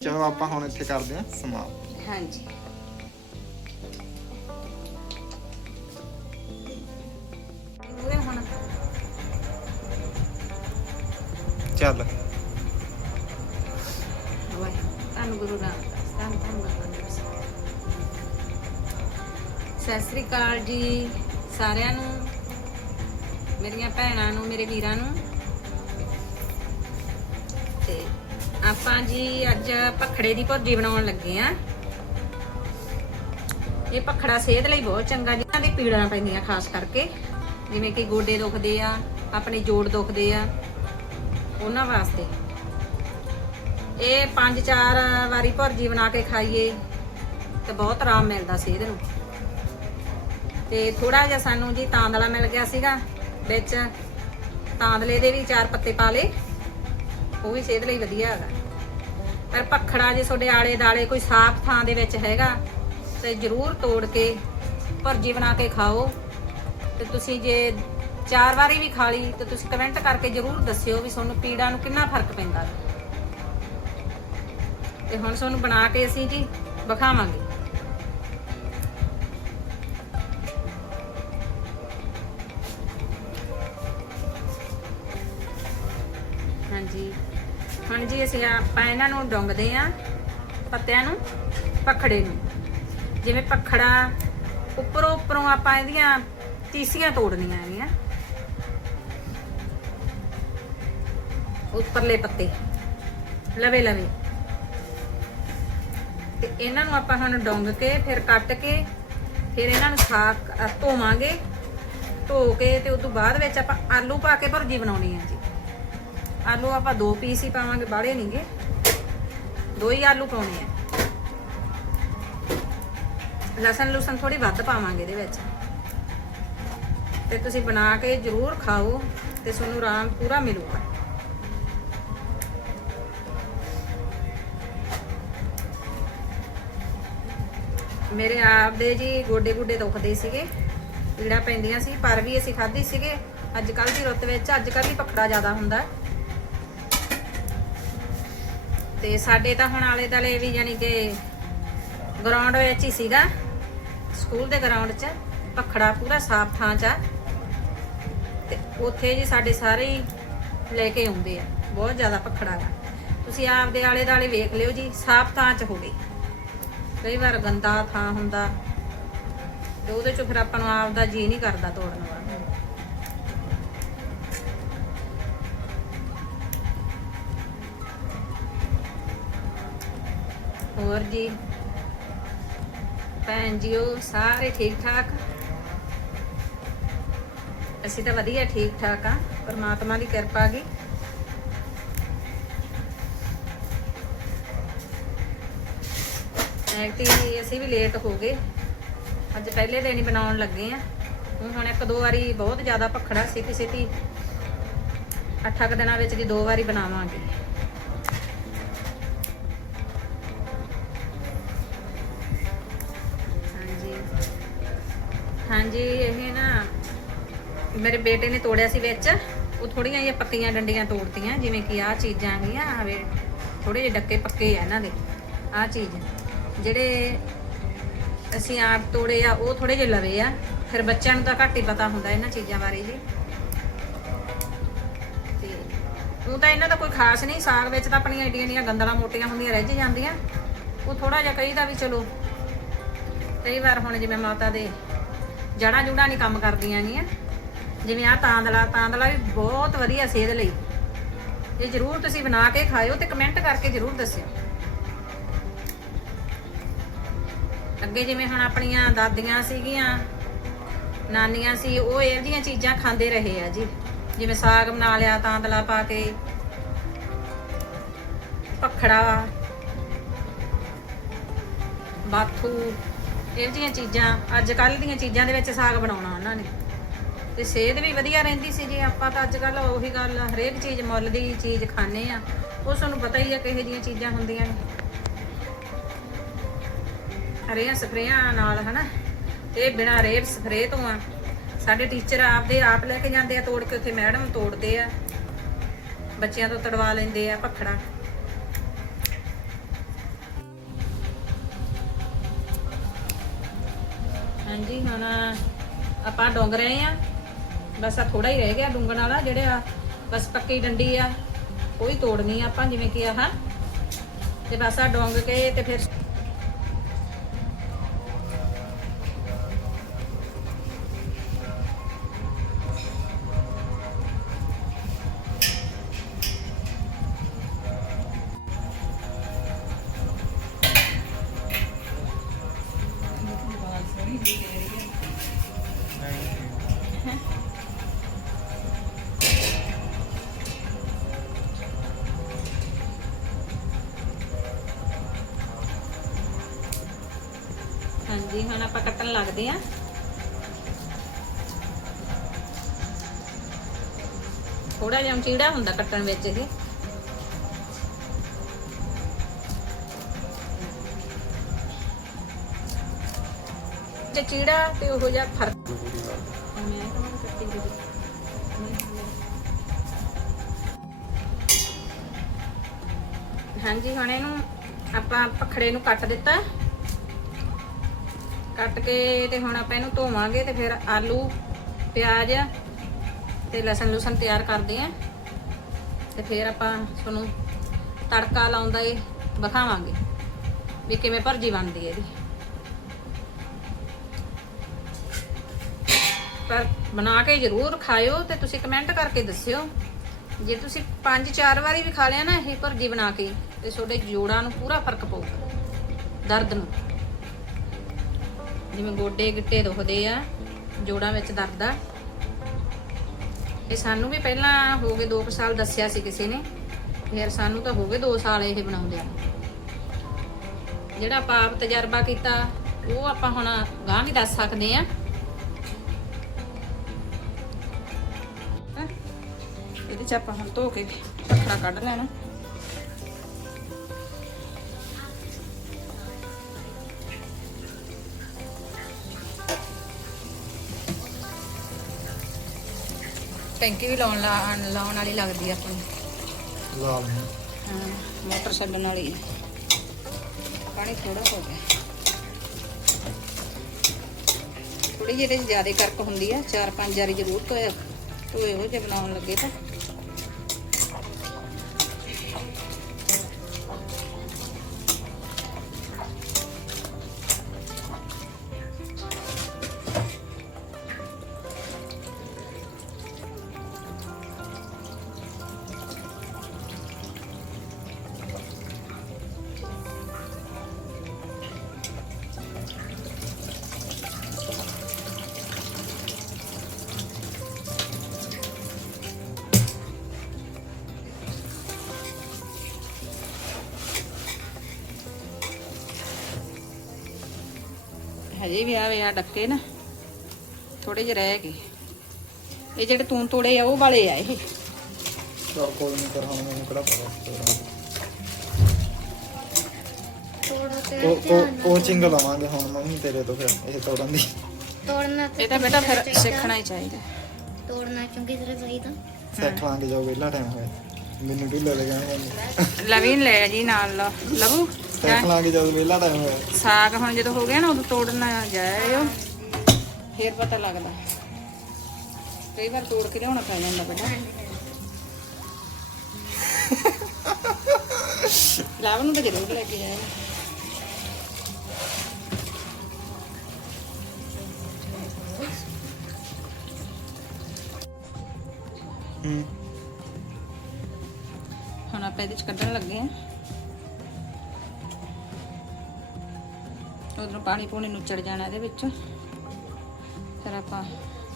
ਚਲੋ ਆਪਾਂ ਹੁਣ ਇੱਥੇ ਕਰਦੇ ਹਾਂ ਸਮਾਪਤ। ਹਾਂਜੀ। ਹੁਣ ਚੱਲ। ਹੋਏ ਧੰਨ ਗੁਰੂ ਰਾਮਦਾਸ ਧੰਨ ਧੰਨ ਗੁਰੂ ਰਾਮਦਾਸ ਸਤਿ ਸ੍ਰੀ ਅਕਾਲ ਜੀ ਸਾਰਿਆਂ ਨੂੰ ਮੇਰੀਆਂ ਭੈਣਾਂ ਨੂੰ ਮੇਰੇ ਵੀਰਾਂ ਨੂੰ। ਤੇ ਆਪਾਂ ਜੀ ਅੱਜ ਪਖੜੇ ਦੀ ਭੁਰਜੀ ਬਣਾਉਣ ਲੱਗੇ ਆ। ਇਹ ਪਖੜਾ ਸਿਹਤ ਲਈ ਬਹੁਤ ਚੰਗਾ, ਜਿਨ੍ਹਾਂ ਦੀ ਪੀੜਾਂ ਪੈਂਦੀਆਂ ਖਾਸ ਕਰਕੇ, ਜਿਵੇਂ ਕਿ ਗੋਡੇ ਦੁਖਦੇ ਆ, ਆਪਣੇ ਜੋੜ ਦੁਖਦੇ ਆ, ਉਹਨਾਂ ਵਾਸਤੇ। ਇਹ ਪੰਜ ਚਾਰ ਵਾਰੀ ਭੁਰਜੀ ਬਣਾ ਕੇ ਖਾਈਏ, ਤੇ ਬਹੁਤ ਆਰਾਮ ਮਿਲਦਾ ਸਿਹਤ ਨੂੰ। ਤੇ ਥੋੜਾ ਜਿਹਾ ਸਾਨੂੰ ਜੀ ਤਾਂਦਲਾ ਮਿਲ ਗਿਆ ਸੀਗਾ, ਵਿੱਚ ਤਾਂਦਲੇ ਦੇ ਵੀ ਚਾਰ ਪੱਤੇ ਪਾ ਲਏ, ਉਹ ਵੀ ਸਿਹਤ ਲਈ ਵਧੀਆ ਹੈਗਾ। ਪਰ ਪਖੜਾ ਜੇ ਤੁਹਾਡੇ ਆਲੇ ਦਾਲੇ ਕੋਈ ਸਾਫ਼ ਥਾਂ ਦੇ ਵਿੱਚ ਹੈਗਾ, ਤੇ ਜ਼ਰੂਰ ਤੋੜ ਕੇ ਭਰਜੀ ਬਣਾ ਕੇ ਖਾਓ। ਤੇ ਤੁਸੀਂ ਜੇ ਚਾਰ ਵਾਰੀ ਵੀ ਖਾ ਲਈ, ਤੇ ਤੁਸੀਂ ਕਮੈਂਟ ਕਰਕੇ ਜ਼ਰੂਰ ਦੱਸਿਓ ਵੀ ਤੁਹਾਨੂੰ ਪੀੜਾ ਨੂੰ ਕਿੰਨਾ ਫ਼ਰਕ ਪੈਂਦਾ। ਤੇ ਹੁਣ ਤੁਹਾਨੂੰ ਬਣਾ ਕੇ ਅਸੀਂ ਜੀ ਵਿਖਾਵਾਂਗੇ। ਹਾਂਜੀ। ਹੁਣ ਜੀ ਅਸੀਂ ਆਪਾਂ ਇਹਨਾਂ ਨੂੰ ਡੋਂਗਦੇ ਆ ਪੱਤਿਆਂ ਨੂੰ, ਪਖੜੇ ਨੂੰ। ਜਿਵੇਂ ਪਖੜਾ ਉੱਪਰੋਂ ਉੱਪਰੋਂ ਆਪਾਂ ਇਹਦੀਆਂ ਤੀਸੀਆਂ ਤੋੜਨੀਆਂ ਹੈਗੀਆਂ। ਉੱਪਰਲੇ ਪੱਤੇ ਲਵੇ ਲਵੇ ਤੇ ਇਹਨਾਂ ਨੂੰ ਆਪਾਂ ਹੁਣ ਡੁੰਗ ਕੇ ਫਿਰ ਕੱਟ ਕੇ ਫਿਰ ਇਹਨਾਂ ਨੂੰ ਸਾਫ਼ ਧੋਵਾਂਗੇ, ਧੋ ਕੇ ਤੇ ਉਸ ਤੋਂ ਬਾਅਦ ਵਿੱਚ ਆਪਾਂ ਆਲੂ ਪਾ ਕੇ ਭੁਰਜੀ ਬਣਾਉਣੀ ਹੈ ਜੀ। ਆਲੂ ਆਪਾਂ ਦੋ ਪੀਸ ਹੀ ਪਾਵਾਂਗੇ ਬਾੜੇ ਨਹੀਂਗੇ ਦੋ ਹੀ ਆਲੂ ਪਾਉਣੇ ਆ। ਲਸਣ ਲੁਸਣ ਥੋੜੀ ਵੱਧ ਪਾਵਾਂਗੇ ਇਹਦੇ ਵਿੱਚ। ਤੇ ਤੁਸੀਂ ਬਣਾ ਕੇ ਜਰੂਰ ਖਾਓ ਤੇ ਤੁਹਾਨੂੰ ਆਰਾਮ ਪੂਰਾ ਮਿਲੂਗਾ। ਮੇਰੇ ਆਪ ਦੇ ਜੀ ਗੋਡੇ ਗੁੱਡੇ ਦੁਖਦੇ ਸੀਗੇ ਪੀੜਾ ਪੈਂਦੀਆਂ ਸੀ, ਪਰ ਵੀ ਅਸੀਂ ਖਾਧੀ ਸੀਗੇ। ਅੱਜ ਕੱਲ ਦੀ ਰੁੱਤ ਵਿੱਚ ਅੱਜ ਕੱਲ ਵੀ ਪਖੜਾ ਜ਼ਿਆਦਾ ਹੁੰਦਾ ਹੈ। ਤੇ ਸਾਡੇ ਤਾਂ ਹੁਣ ਆਲੇ ਦਲੇ ਵੀ ਯਾਨੀ ਕਿ ਗਰਾਊਂਡ ਵਿੱਚ ਹੀ ਸੀਗਾ। ਸਕੂਲ ਦੇ ਗਰਾਊਂਡ 'ਚ ਪਖੜਾ ਪੂਰਾ ਸਾਫ਼ ਥਾਂ 'ਚ ਆ। ਤੇ ਉੱਥੇ ਜੀ ਸਾਡੇ ਸਾਰੇ ਹੀ ਲੈ ਕੇ ਆਉਂਦੇ ਆ, ਬਹੁਤ ਜ਼ਿਆਦਾ ਪਖੜਾ ਆ ਤੁਸੀਂ ਆਪਦੇ ਆਲੇ ਦਾਲੇ ਵੇਖ ਲਿਓ ਜੀ, ਸਾਫ਼ ਥਾਂ 'ਚ ਹੋਵੇ। ਕਈ ਵਾਰ ਗੰਦਾ ਥਾਂ ਹੁੰਦਾ, ਤੇ ਉਹਦੇ 'ਚ ਫਿਰ ਆਪਾਂ ਨੂੰ ਆਪਦਾ ਜੀ ਨਹੀਂ ਕਰਦਾ ਤੋੜਨ ਵਾਲਾ। ਹੋਰ ਜੀ? ਭੈਣ ਜੀਓ ਸਾਰੇ ਠੀਕ ਠਾਕ? ਅਸੀਂ ਤਾਂ ਵਧੀਆ ਠੀਕ ਠਾਕ ਆ, ਪਰਮਾਤਮਾ ਦੀ ਕਿਰਪਾ ਗੀ ਐਕਚੁਅਲੀ ਅਸੀਂ ਵੀ ਲੇਟ ਹੋ ਗਏ। ਅੱਜ ਪਹਿਲੇ ਦਿਨ ਹੀ ਬਣਾਉਣ ਲੱਗੇ ਆ। ਹੁਣ ਹੁਣ ਇੱਕ ਦੋ ਵਾਰੀ ਬਹੁਤ ਜ਼ਿਆਦਾ ਭਖੜਾ ਛੇਤੀ ਛੇਤੀ ਅੱਠਾਂ ਕੁ ਦਿਨਾਂ ਵਿੱਚ ਦੀ ਦੋ ਵਾਰੀ ਬਣਾਵਾਂਗੇ। ਹਾਂਜੀ, ਇਹ ਨਾ ਮੇਰੇ ਬੇਟੇ ਨੇ ਤੋੜਿਆ ਸੀ ਵਿੱਚ। ਉਹ ਥੋੜੀਆਂ ਜਿਹੀਆਂ ਪੱਕੀਆਂ ਡੰਡੀਆਂ ਤੋੜਤੀਆਂ, ਜਿਵੇਂ ਕਿ ਆਹ ਚੀਜ਼ਾਂ ਗੀਆਂ ਹਵੇ ਥੋੜੇ ਜਿਹੇ ਡੱਕੇ ਪੱਕੇ ਆ ਇਹਨਾਂ ਦੇ, ਆਹ ਚੀਜ਼। ਜਿਹੜੇ ਅਸੀਂ ਆਪ ਤੋੜੇ ਆ, ਉਹ ਥੋੜੇ ਜਿਹੇ ਲਵੇ ਆ। ਫਿਰ ਬੱਚਿਆਂ ਨੂੰ ਤਾਂ ਘੱਟ ਹੀ ਪਤਾ ਹੁੰਦਾ ਇਹਨਾਂ ਚੀਜ਼ਾਂ ਬਾਰੇ ਜੀ। ਤੇ ਉਹ ਤਾਂ ਇਹਨਾਂ ਦਾ ਕੋਈ ਖਾਸ ਨਹੀਂ, ਸਾਗ ਵਿੱਚ ਤਾਂ ਆਪਣੀਆਂ ਏਡੀਆਂ ਏਡੀਆਂ ਗੰਦਲਾਂ ਮੋਟੀਆਂ ਹੁੰਦੀਆਂ ਰਹਿ ਜਾਂਦੀਆਂ। ਉਹ ਥੋੜਾ ਜਿਹਾ ਕਹੀਦਾ ਵੀ ਚਲੋ, ਕਈ ਵਾਰ ਹੁਣ ਜਿਵੇਂ ਮਾਤਾ ਦੇ ਜੜਾਂ ਜੁੜਾਂ ਨਹੀਂ ਕੰਮ ਕਰਦੀਆਂ ਗੀਆਂ ਜਿਵੇਂ ਆ ਤਾਂਦਲਾ ਤਾਂਦਲਾ ਵੀ ਬਹੁਤ ਵਧੀਆ ਸਿਹਤ ਲਈ। ਇਹ ਜਰੂਰ ਤੁਸੀਂ ਬਣਾ ਕੇ ਖਾਇਓ ਤੇ ਕਮੈਂਟ ਕਰਕੇ ਜਰੂਰ ਦੱਸਿਓ। ਅੱਗੇ ਜਿਵੇਂ ਹੁਣ ਆਪਣੀਆਂ ਦਾਦੀਆਂ ਸੀਗੀਆਂ, ਨਾਨੀਆਂ ਸੀ, ਉਹ ਇਹ ਜਿਹੀਆਂ ਚੀਜ਼ਾਂ ਖਾਂਦੇ ਰਹੇ ਆ ਜੀ। ਜਿਵੇਂ ਸਾਗ ਬਣਾ ਲਿਆ, ਤਾਂਦਲਾ ਪਾ ਕੇ ਪਖੜਾ ਬਾਥੂ ਇਹੋ ਜਿਹੀਆਂ ਚੀਜ਼ਾਂ ਅੱਜ ਕੱਲ ਦੀਆਂ ਚੀਜ਼ਾਂ ਦੇ ਵਿੱਚ ਸਾਗ ਬਣਾਉਣਾ ਉਹਨਾਂ ਨੇ। ਤੇ ਸਿਹਤ ਵੀ ਵਧੀਆ ਰਹਿੰਦੀ ਸੀ ਜੀ ਆਪਾਂ ਤਾਂ ਅੱਜ ਕੱਲ ਉਹੀ ਗੱਲ ਆ, ਹਰੇਕ ਚੀਜ਼ ਮੁੱਲ ਦੀ ਚੀਜ਼ ਖਾਣੇ ਆ। ਉਹ ਤੁਹਾਨੂੰ ਪਤਾ ਹੀ ਆ ਕਿਹੋ ਜਿਹੀਆਂ ਚੀਜ਼ਾਂ ਹੁੰਦੀਆਂ ਨੇ। ਹਰੇਆਂ ਸਪਰੇਆਂ ਨਾਲ ਹਨਾ? ਇਹ ਬਿਨਾ ਰੇਹ ਸਪਰੇ ਤੋਂ ਆ। ਸਾਡੇ ਟੀਚਰ ਆਪਦੇ ਆਪ ਲੈ ਕੇ ਜਾਂਦੇ ਆ ਤੋੜ ਕੇ ਉੱਥੇ ਮੈਡਮ ਤੋੜਦੇ ਆ। ਬੱਚਿਆਂ ਤੋਂ ਤੜਵਾ ਲੈਂਦੇ ਆ ਪਖੜਾ ਹਾਂਜੀ, ਹੁਣ ਆਪਾਂ ਡੋਂਗ ਰਹੇ ਆ। ਬਸ ਆ ਥੋੜਾ ਹੀ ਰਹਿ ਗਿਆ ਡੁੰਗਣ ਵਾਲਾ, ਜਿਹੜੇ ਆ ਬਸ ਪੱਕੀ ਡੰਡੀ ਆ, ਕੋਈ ਤੋੜਨੀ ਆ ਆਪਾਂ, ਜਿਵੇਂ ਕਿ ਆਹ। ਤੇ ਬਸ ਆ ਡੋਂਗ ਕੇ ਤੇ ਫਿਰ ਹਾਂਜੀ ਹੁਣ ਆਪਾਂ ਕੱਟਣ ਲੱਗਦੇ ਆ ਥੋੜਾ ਜਿਹਾ ਚੀੜਾ ਹੁੰਦਾ ਕੱਟਣ ਵਿੱਚ ਇਹ। ਜੇ ਚੀੜਾ ਤੇ ਉਹੋ ਜਿਹਾ ਫ਼ਰਕ ਤਾਂ ਹਾਂਜੀ ਹੁਣ ਇਹਨੂੰ ਆਪਾਂ ਪਖੜੇ ਨੂੰ ਕੱਟ ਦਿੱਤਾ। ਕੱਟ ਕੇ ਤੇ ਹੁਣ ਆਪਾਂ ਇਹਨੂੰ ਧੋਵਾਂਗੇ ਤੇ ਫਿਰ ਆਲੂ, ਪਿਆਜ਼ ਤੇ ਲਸਣ ਲੁਸਣ ਤਿਆਰ ਕਰਦੇ ਆਂ ਤੇ ਫਿਰ ਆਪਾਂ ਤੁਹਾਨੂੰ ਤੜਕਾ ਲਾਉਂਦਾ ਏ ਵਿਖਾਵਾਂਗੇ ਵੀ ਕਿਵੇਂ ਭਰਜੀ ਬਣਦੀ ਹੈ ਇਹਦੀ। ਪਰ ਬਣਾ ਕੇ ਜ਼ਰੂਰ ਖਾਇਓ ਤੇ ਤੁਸੀਂ ਕਮੈਂਟ ਕਰਕੇ ਦੱਸਿਓ। ਜੇ ਤੁਸੀਂ 5-4 ਵਾਰੀ ਵੀ ਖਾ ਲਿਆ ਨਾ ਇਹ ਭਰਜੀ ਬਣਾ ਕੇ ਤੇ ਤੁਹਾਡੇ ਜੋੜਾਂ ਨੂੰ ਪੂਰਾ ਫ਼ਰਕ ਪਊਗਾ। ਦਰਦ ਨੂੰ। ਜਿਵੇਂ ਗੋਡੇ ਗਿੱਟੇ ਦੁਖਦੇ ਆ, ਜੋੜਾਂ ਵਿੱਚ ਦਰਦ ਆ। ਇਹ ਸਾਨੂੰ ਵੀ ਪਹਿਲਾਂ ਹੋ ਗਏ 2 ਸਾਲ ਦੱਸਿਆ ਸੀ ਕਿਸੇ ਨੇ, ਫਿਰ ਸਾਨੂੰ ਤਾਂ ਹੋ ਗਏ 2 ਸਾਲ ਇਹ ਬਣਾਉਂਦੇ ਆ। ਜਿਹੜਾ ਆਪਾਂ ਆਪ ਤਜਰਬਾ ਕੀਤਾ, ਉਹ ਆਪਾਂ ਹੁਣ ਗਾਂ ਵੀ ਦੱਸ ਸਕਦੇ ਆ। ਇਹਦੇ ਚ ਆਪਾਂ ਹੁਣ ਧੋ ਕੇ ਕੱਪੜਾ ਕੱਢ ਲੈਣਾ। ਟੈਂਕੀ ਵੀ ਲਾਉਣ ਲਾ- ਲਾਉਣ ਵਾਲੀ ਲੱਗਦੀ ਆ ਆਪਾਂ ਨੂੰ ਲਾਲ ਨੂੰ ਹਾਂ ਮੋਟਰ ਛੱਡਣ ਵਾਲੀ ਪਾਣੀ ਥੋੜਾ ਹੋ ਗਿਆ। ਥੋੜੀ ਜਿਹੀ ਇਹਦੇ 'ਚ ਜ਼ਿਆਦਾ ਕਰਕ ਹੁੰਦੀ ਆ ਚਾਰ ਪੰਜ ਵਾਰੀ ਜ਼ਰੂਰ ਧੋਇਆ ਧੋਏ ਹੋ ਜੇ ਬਣਾਉਣ ਲੱਗੇ ਤਾਂ। ਹਜੇ ਵੀ ਆਵੇ ਆ ਡੱਕੇ ਨਾ ਥੋੜੇ ਜਿਹੇ ਰਹਿ ਗਏ। ਇਹ ਜਿਹੜੇ ਤੂੰ ਤੋੜੇ ਆ ਉਹ ਵਾਲੇ ਆ ਇਹ। ਚਲ ਕੋਈ ਨਹੀਂ ਕਰ ਹੁਣ ਮੈਨੂੰ ਕਿਹੜਾ ਪਤਾ। ਕੋਚਿੰਗ ਲਵਾਂਗੇ ਹੁਣ ਮੰਮੀ ਤੇਰੇ ਤੋਂ ਫਿਰ ਇਹ ਤੋੜਨ ਦੀ। ਤੋੜਨਾ ਤੇ ਇਹ ਤਾਂ ਬੇਟਾ ਫਿਰ। ਸਿੱਖਣਾ ਹੀ ਚਾਹੀਦਾ। ਤੋੜਨਾ ਚੰਗੀ ਤਰ੍ਹਾਂ ਚਾਹੀਦਾ ਸਿੱਖ ਲਾਂਗੇ ਜੋ ਵਿਹਲਾ ਟਾਈਮ ਹੋਇਆ। ਮੈਨੂੰ ਵੀ ਲੈ ਜਾਣਗੇ ਲਵੀਨ ਲੈ ਜੀ ਨਾਲ ਲਵੂ। ਸਿੱਖ ਲਾਂਗੇ ਜਦੋਂ ਵਿਹਲਾ ਟਾਈਮ ਹੋਇਆ। ਸਾਗ ਹੁਣ ਜਦੋਂ ਹੋ ਗਿਆ ਨਾ ਉਦੋਂ ਤੋੜਨਾ ਜਾਇਓ। ਫੇਰ ਪਤਾ ਲੱਗਦਾ। ਕਈ ਵਾਰ ਤੋੜ ਕੇ ਲਿਆਉਣਾ ਪੈ ਜਾਂਦਾ ਬੇਟਾ। ਲਾਵ ਨੂੰ ਤਾਂ ਜ਼ਰੂਰ ਲੈ ਕੇ ਹੂੰ। ਹੁਣ ਆਪਾਂ ਇਹਦੇ ਚ ਕੱਢਣ ਲੱਗੇ ਆ ਉਧਰੋਂ ਪਾਣੀ ਪੂਣੀ ਨੁੱਚੜ ਜਾਣਾ ਇਹਦੇ ਵਿੱਚ। ਫਿਰ ਆਪਾਂ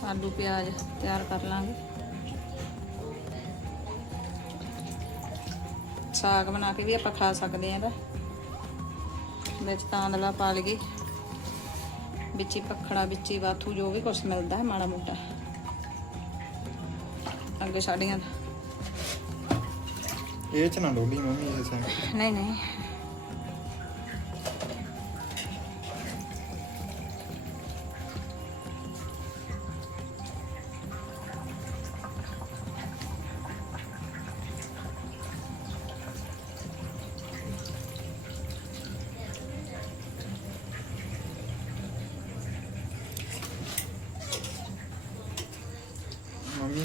ਆਲੂ ਪਿਆਜ਼ ਤਿਆਰ ਕਰ ਲਾਂਗੇ। ਸਾਗ ਬਣਾ ਕੇ ਵੀ ਆਪਾਂ ਖਾ ਸਕਦੇ ਆ ਇਹਦਾ। ਵਿੱਚ ਤਾਂਦਲਾ ਪਾ ਲਈਏ। ਵਿੱਚ ਹੀ ਪਖੜਾ ਵਿੱਚ ਹੀ ਬਾਥੂ ਜੋ ਵੀ ਕੁਛ ਮਿਲਦਾ ਹੈ ਮਾੜਾ ਮੋਟਾ। ਅੱਗੇ ਸਾਡੀਆਂ ਇਹ ਚ ਨਾ ਡੋਲੀ ਮੰਮੀ ਇਹ ਸੇ ਨਹੀਂ ਨਹੀਂ।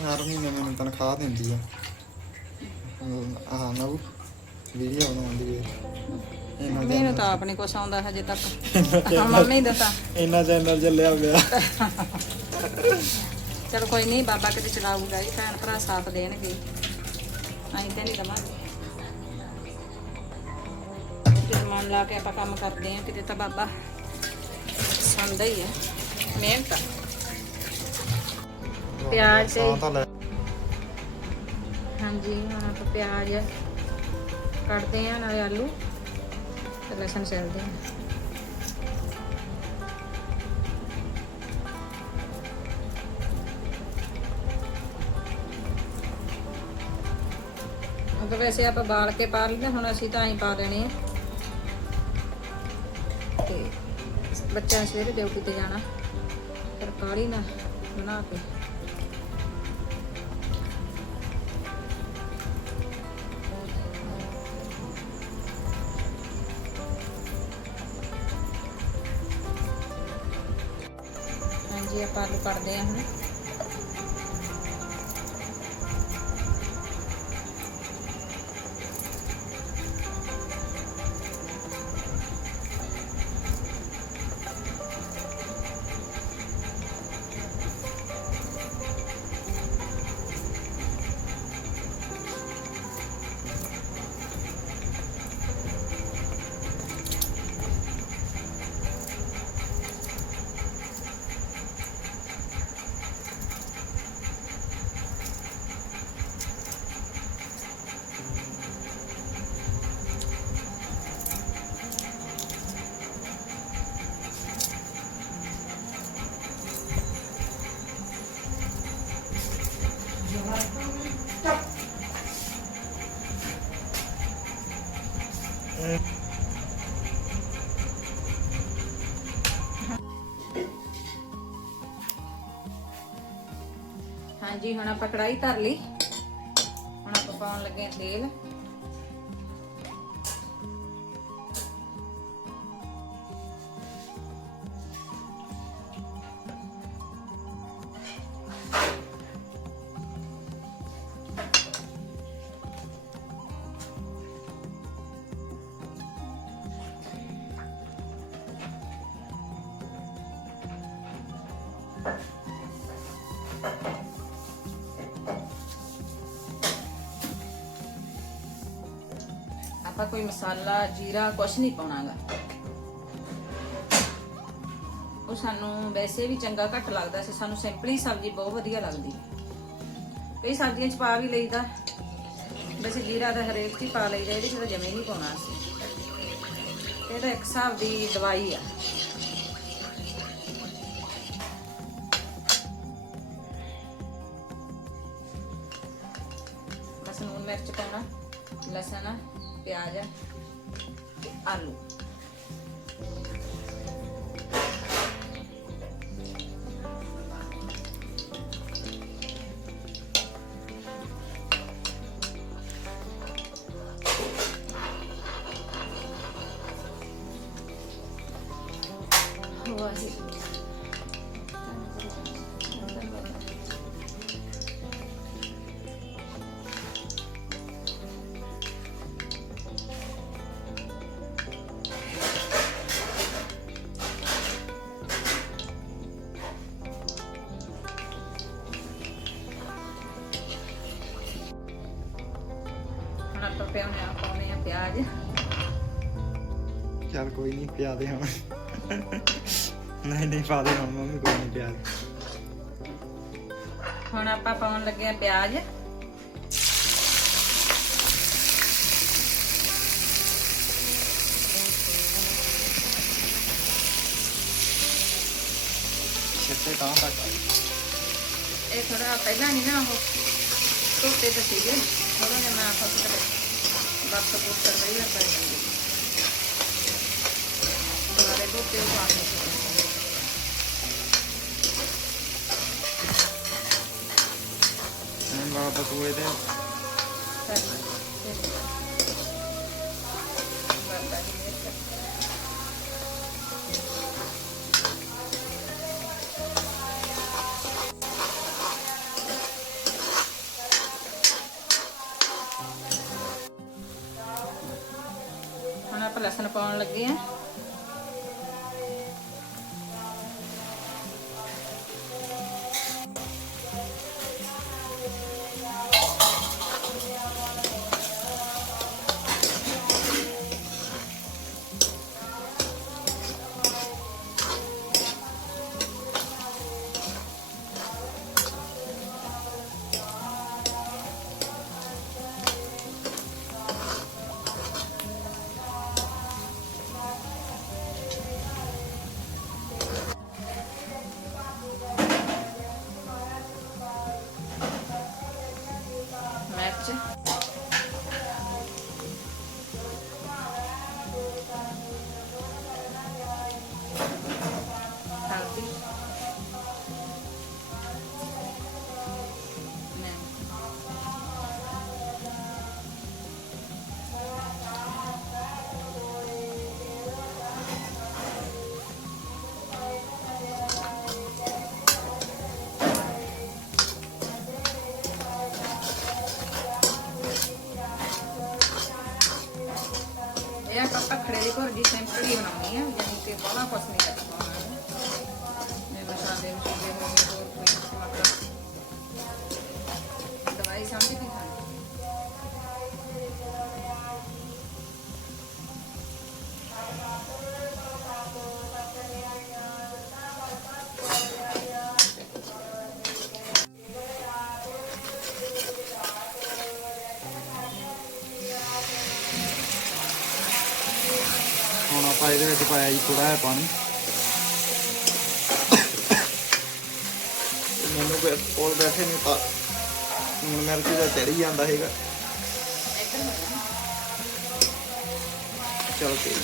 ਹਰ ਮਹੀਨੇ ਮੈਨੂੰ ਤਨਖਾਹ ਦਿੰਦੀ ਆ। ਆਹ ਨਾ ਵੀਡੀਓ ਬਣਾਉਂਦੀ ਹੈ ਇਹਨਾਂ ਮੈਨੂੰ ਤਾਂ ਆਪ ਨਹੀਂ ਕੁਛ ਆਉਂਦਾ ਹਜੇ ਤੱਕ। ਮੰਮੀ ਦਾ ਤਾਂ ਇਹਨਾਂ ਚੈਨਲ ਚੱਲਿਆ ਪਿਆ। ਚਲ ਕੋਈ ਨਹੀਂ ਬਾਬਾ ਕਿਤੇ ਚਲਾਊਗਾ ਜੀ ਭੈਣ ਭਰਾ ਸਾਥ ਦੇਣਗੇ। ਅਸੀਂ ਤੇ ਨਹੀਂ ਦਵਾਂਗੇ। ਕਿਤੇ ਮਨ ਲਾ ਕੇ ਆਪਾਂ ਕੰਮ ਕਰਦੇ ਆ ਕਿਤੇ ਤਾਂ ਬਾਬਾ ਸੰਦਾ ਹੀ ਹੈ। ਮਿਹਨਤ ਆ। ਪਿਆਜ਼ ਤੇ- ਸਾਹ ਤਾਂ ਲੈ। ਹਾਂਜੀ ਹੁਣ ਆਪਾਂ ਪਿਆਜ਼ ਕੱਟਦੇ ਆ ਨਾਲੇ ਆਲੂ ਤੇ ਲਸਣ ਛਿਲਦੇ ਆ ਉਹ ਤਾਂ ਵੈਸੇ ਆਪਾਂ ਬਾਲ ਕੇ ਪਾ ਲੈਂਦੇ ਹੁਣ ਅਸੀਂ ਤਾਂ ਐਂ ਪਾ ਲੈਣੇ ਆ। ਤੇ ਬੱਚਿਆਂ ਸਵੇਰੇ ਡਿਊਟੀ ਤੇ ਜਾਣਾ ਫਿਰ ਕਾਲੀ ਨਾ ਬਣਾ ਕੇ। ਹਾਂਜੀ ਆਪਾਂ ਆਲੂ ਕੱਟਦੇ ਹਾਂਜੀ ਹੁਣ ਆਪਾਂ ਕੜਾਈ ਧਰ ਲਈ। ਹੁਣ ਆਪਾਂ ਪਾਉਣ ਲੱਗੇ ਆ ਤੇਲ। ਆਪਾਂ ਕੋਈ ਮਸਾਲਾ, ਜੀਰਾ ਕੁਛ ਨਹੀਂ ਪਾਉਣਾਗਾ। ਉਹ ਸਾਨੂੰ ਵੈਸੇ ਵੀ ਚੰਗਾ ਘੱਟ ਲੱਗਦਾ ਸੀ, ਸਾਨੂੰ ਸਿੰਪਲੀ ਸਬਜ਼ੀ ਬਹੁਤ ਵਧੀਆ ਲੱਗਦੀ। ਕਈ ਸਬਜ਼ੀਆਂ ਚ ਪਾ ਵੀ ਲਈਦਾ। ਵੈਸੇ ਜੀਰਾ ਤਾਂ ਹਰੇਕ ਚ ਹੀ ਪਾ ਲਈਦਾ, ਇਹਦੇ ਚ ਤਾਂ ਜਮੇ ਨਹੀਂ ਪਾਉਣਾ ਸੀ ਇਹ ਤਾਂ ਇੱਕ ਹਿਸਾਬ ਦੀ ਦਵਾਈ ਆ। ਕੋਈ ਨਹੀਂ ਪਿਆ ਦੇ ਹੁਣ। ਨਹੀਂ ਨਹੀਂ ਪਾ ਦੇ ਹੁਣ ਮੰਮੀ ਕੋਈ ਨਹੀਂ ਪਿਆ ਦੇ। ਹੁਣ ਆਪਾਂ ਪਾਉਣ ਲੱਗੇ ਆ ਪਿਆਜ਼। ਛਿੱਟੇ ਤਾਂ ਤੱਕ। ਇਹ ਥੋੜਾ ਪਹਿਲਾਂ ਨਹੀਂ ਨਾ ਉਹ ਧੋਤੇ ਤੇ ਸੀਗੇ। ਥੋੜਾ ਜਿਹਾ ਮੈਂ ਫਸ ਤੇ ਬਸ ਬੁੱਤ ਕਰ ਰਹੀ Mana perasaan apa lagi ya? ਇਹ ਆਪਾਂ ਪਖੜੇ ਦੀ ਭੁਰਜੀ ਸਿੰਪਲ ਹੀ ਬਣਾਉਣੀ ਆ ਯਾਨੀ ਕਿ ਬਾਹਲਾ ਕੁਛ ਨਹੀਂ ਕਰਨਾ। ਆਪਾਂ ਇਹਦੇ ਵਿੱਚ ਪਾਇਆ ਜੀ ਥੋੜਾ ਜਿਹਾ ਪਾਣੀ। ਮੈਨੂੰ ਕੋਈ ਕੋਲ ਬੈਠੇ ਨਹੀਂ ਪਾ ਹੁਣ ਮਿਰਚ ਦਾ ਚੜੀ ਜਾਂਦਾ ਹੈਗਾ ਚਲ ਠੀਕ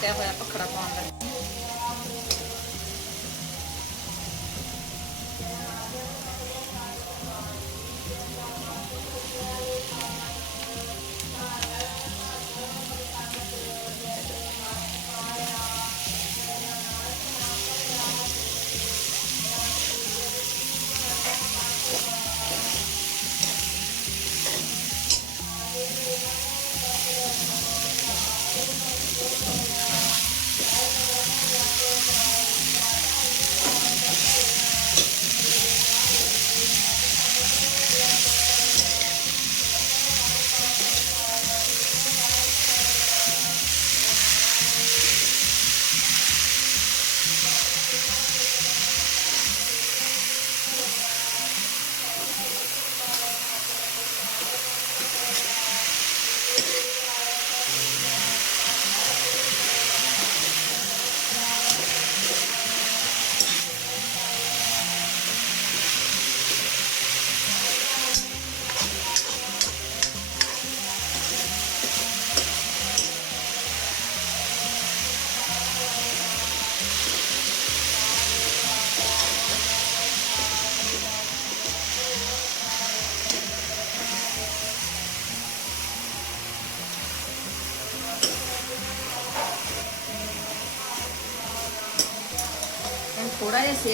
ਕੱਟਿਆ ਹੋਇਆ ਪਖੜਾ ਪਾਉਣ ਲੱਗੇ।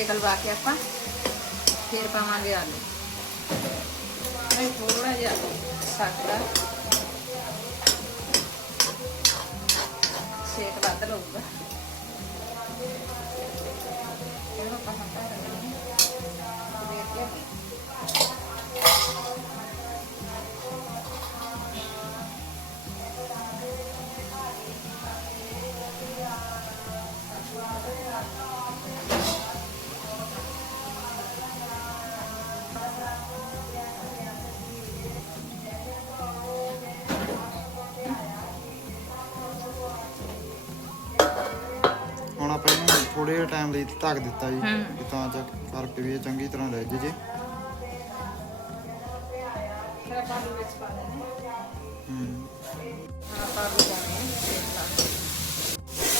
ਥੋੜਾ ਕੇ ਆਪਾਂ ਫਿਰ ਪਾਵਾਂਗੇ ਆਲੂ। ਇਹ ਥੋੜਾ ਜਿਹਾ ਸੱਕਦਾ ਸੇਕ ਵੱਧ ਲਊਗਾ। ਇਹਨੂੰ ਆਪਾਂ ਹਟਾ ਦੇਣਾ। ਦੇਖ ਥੋੜੇ ਜਿਹਾ ਟਾਈਮ ਲਈ ਢੱਕ ਦਿੱਤਾ ਜੀ ਹਮ। ਕਿ ਤਾਂ ਚੱਕ ਕਰਕੇ ਵੀ ਇਹ ਚੰਗੀ ਤਰ੍ਹਾਂ ਰਹਿ ਜੇ ਜੀ ਫਿਰ ਆਪਾਂ ਆਲੂ ਵਿੱਚ ਪਾ ਦੇਣੇ ਹਮ। ਹੁਣ ਆਪਾਂ ਆਲੂ ਪਾਉਣੇ ਆ ਤੇਲ ਪਾ ਕੇ।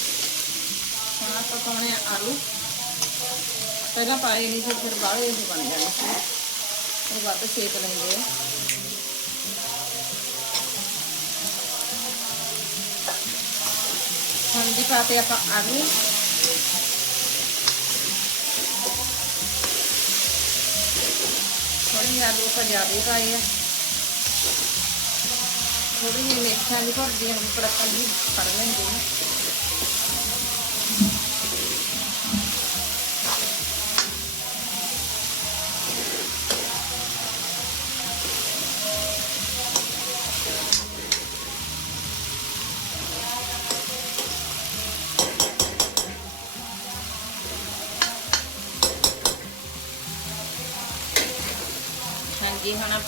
ਹੁਣ ਆਪਾਂ ਪਾਉਣੇ ਆ ਆਲੂ ਪਹਿਲਾਂ ਪਾਏ ਨਹੀਂ ਫਿਰ ਫਿਰ ਬਾਅਦ ਇਹ ਬਣ ਜਾਣੇ ਸੀ। ਇਹ ਵੱਧ ਸੇਕ ਲੈਂਦੇ ਆ ਹੁਣ ਦੀ ਪਾਤੇ ਆਪਾਂ ਆਲੂ ਥੋੜੀ ਜਿਹੀ ਆਲੂ ਤਾਂ ਜ਼ਿਆਦਾ ਹੀ ਪਾਏ ਆ। ਥੋੜੀ ਜਿਹੀ ਮੇਥਿਆਂ ਦੀ ਭੁਰਜੀ ਨੂੰ ਪੜਕਣ ਦੀ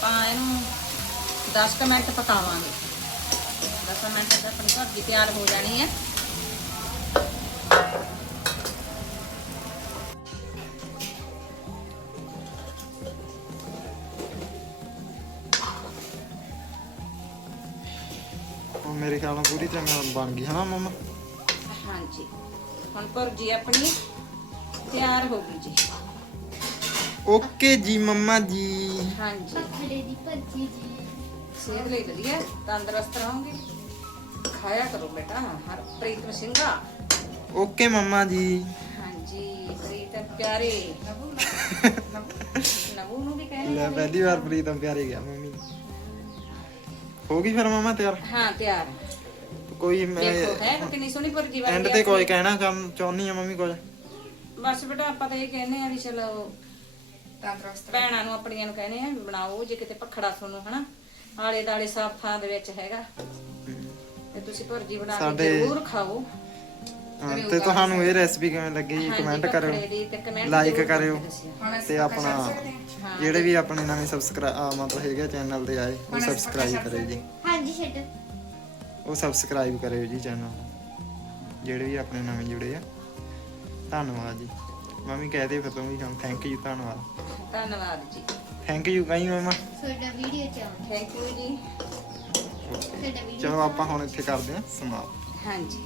ਆਪਾਂ ਇਹਨੂੰ 10 ਕੁ ਮਿੰਟ ਪਕਾਵਾਂਗੇ। 10 ਮਿੰਟ ਤੱਕ ਆਪਣੀ ਸਬਜ਼ੀ ਤਿਆਰ ਹੋ ਜਾਣੀ ਹੈ। ਮੇਰੇ ਖਿਆਲ ਨਾਲ ਪੂਰੀ ਤਰ੍ਹਾਂ ਬਣ ਗਈ ਹਨਾ ਮੰਮਾ? ਹਾਂਜੀ। ਹੁਣ ਭੁਰਜੀ ਆਪਣੀ ਤਿਆਰ ਹੋ ਗਈ ਜੀ। ਓਕੇ ਜੀ ਮੰਮਾ ਜੀ। ਹਾਂਜੀ। ਖੜੇ ਦੀ ਭੱਜੀ ਜੀ। ਸਿਹਤ ਲਈ ਵਧੀਆ ਤੰਦਰੁਸਤ ਰਹੋਗੇ। ਖਾਇਆ ਕਰੋ ਬੇਟਾ ਹਰਪ੍ਰੀਤ ਸਿੰਘਾ ਓਕੇ ਮੰਮਾ ਜੀ। ਹਾਂਜੀ ਪ੍ਰੀਤ ਪਿਆਰੇ। ਨਬੂ ਨਬੂ ਨੂੰ ਵੀ ਲੈ ਪਹਿਲੀ ਵਾਰ ਪ੍ਰੀਤਮ ਪਿਆਰੇ ਗਿਆ ਮੰਮੀ। ਹੋ ਗਈ ਫਿਰ ਮੰਮਾ ਤਿਆਰ? ਹਾਂ ਤਿਆਰ। ਕੋਈ ਮੈਂ ਦੇਖੋ ਹੈ ਕਿੰਨੀ ਸੋਹਣੀ ਭੁਰਜੀ ਬਣ ਐਂਡ ਗਈ ਤੇ ਆ। ਕੋਈ ਕਹਿਣਾ ਕੰਮ ਚਾਹੁੰਨੀ ਆ ਮੰਮੀ ਕੁਝ ਬਸ ਬੇਟਾ ਆਪਾਂ ਤਾਂ ਇਹ ਕਹਿੰਦੇ ਆ ਵੀ ਚਲੋ ਭੈਣਾਂ ਨੂੰ ਆਪਣੀਆਂ ਨੂੰ ਕਹਿੰਦੇ ਆ ਵੀ ਬਣਾਓ ਜੇ ਕਿਤੇ ਪਖੜਾ ਤੁਹਾਨੂੰ ਹਨਾ? ਆਲੇ ਦਾਲੇ ਸਾਫਾਂ ਦੇ ਵਿੱਚ ਹੈਗਾ। ਤੇ ਤੁਸੀਂ ਭੁਰਜੀ ਬਣਾ ਕੇ ਸਾਡੇ- ਜ਼ਰੂਰ ਖਾਓ। ਹਾਂ, ਤੇ ਤੁਹਾਨੂੰ ਇਹ ਰੈਸਪੀ ਕਿਵੇਂ ਲੱਗੀ ਜੀ ਕਮੈਂਟ ਕਰਿਓ। ਜ਼ਰੂਰ ਕਰਿਓ। ਤੇ ਆਪਣਾ ਜਿਹੜੇ ਵੀ ਆਪਣੇ ਨਵੇਂ ਸਬਸਕ੍ਰਾਈਬ ਮਤਲਬ ਹੈਗੇ ਚੈਨਲ ਤੇ ਆਏ ਉਹ ਸਬਸਕ੍ਰਾਈਬ ਕਰਿਓ ਜੀ। ਹਾਂਜੀ ਛੱਡ। ਉਹ ਸਬਸਕ੍ਰਾਈਬ ਕਰਿਓ ਜੀ ਚੈਨਲ ਜਿਹੜੇ ਵੀ ਆਪਣੇ ਨਵੇਂ ਜੁੜੇ ਆ। ਧੰਨਵਾਦ ਜੀ। ਮੰਮੀ ਕਹਦੇ ਫਿਰ ਤੂੰ ਵੀ ਹਾਂ ਥੈਂਕ ਯੂ ਧੰਨਵਾਦ। ਧੰਨਵਾਦ ਜੀ। ਥੈਂਕ ਯੂ ਕਹੀ ਮਮਾ ਤੁਹਾਡਾ ਵੀਡੀਓ ਚਾਹ ਥੈਂਕ ਯੂ ਜੀ। ਤੁਹਾਡਾ ਵੀਡੀਓ ਚਲੋ ਆਪਾਂ ਹੁਣ ਇੱਥੇ ਕਰਦੇ ਹਾਂ ਸਮਾਪਤ। ਹਾਂਜੀ।